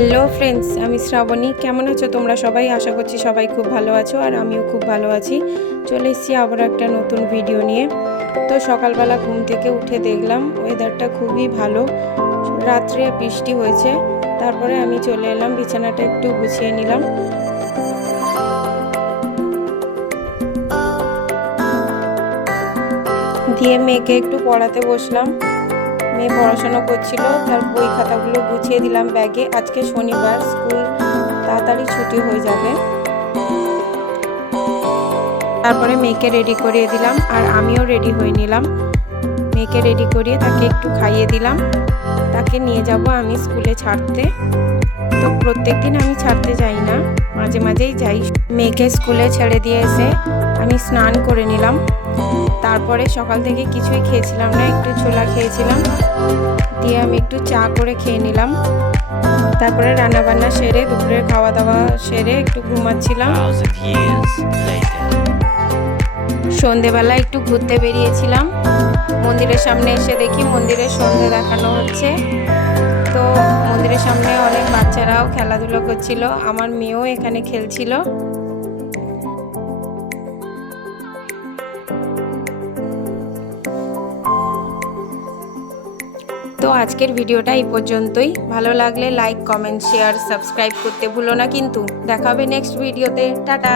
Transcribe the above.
Hello friends, আমি শ্রাবণী। কেমন আছো তোমরা সবাই? আশা করছি সবাই খুব ভালো আছো, আর আমিও খুব ভালো আছি। চলে এসেছি আবার একটা নতুন ভিডিও নিয়ে। তো সকালবেলা ঘুম থেকে উঠে দেখলাম ওয়েদারটা খুবই ভালো, রাত্রে বৃষ্টি হয়েছে। তারপরে আমি চলে এলাম, বিছানাটা একটু গুছিয়ে নিলাম। দিয়ে মেয়েকে একটু পড়াতে বসলাম। মেয়ে পড়াশোনা করছিল, তার বই খাতাগুলো গুছিয়ে দিলাম ব্যাগে। আজকে শনিবার, স্কুল তাড়াতাড়ি ছুটি হয়ে যাবে। তারপরে মেয়েকে রেডি করিয়ে দিলাম, আর আমিও রেডি হয়ে নিলাম। মেয়েকে রেডি করিয়ে তাকে একটু খাইয়ে দিলাম। তাকে নিয়ে যাব আমি স্কুলে ছাড়তে। তো প্রত্যেকদিন আমি ছাড়তে যাই না, মাঝে মাঝেই যাই। মেয়েকে স্কুলে ছেড়ে দিয়ে এসে আমি স্নান করে নিলাম। তারপরে সকাল থেকে কিছুই খেয়েছিলাম না, একটু ছোলা খেয়েছিলাম। দিয়ে আমি একটু চা করে খেয়ে নিলাম। তারপরে রান্নাবান্না সেরে, দুপুরের খাওয়া দাওয়া সেরে একটু ঘুমাচ্ছিলাম। সন্ধেবেলা একটু ঘুরতে বেরিয়েছিলাম। মন্দিরের সামনে এসে দেখি মন্দিরে সন্ধে দেখানো হচ্ছে। তো মন্দিরের সামনে অনেক বাচ্চারাও খেলাধুলো করছিল, আমার মেয়েও এখানে খেলছিল। তো আজকের ভিডিওটা এই পর্যন্তই। ভালো লাগলে লাইক, কমেন্ট, শেয়ার, সাবস্ক্রাইব করতে ভুলো না কিন্তু। দেখা হবে নেক্সট ভিডিওতে। টাটা।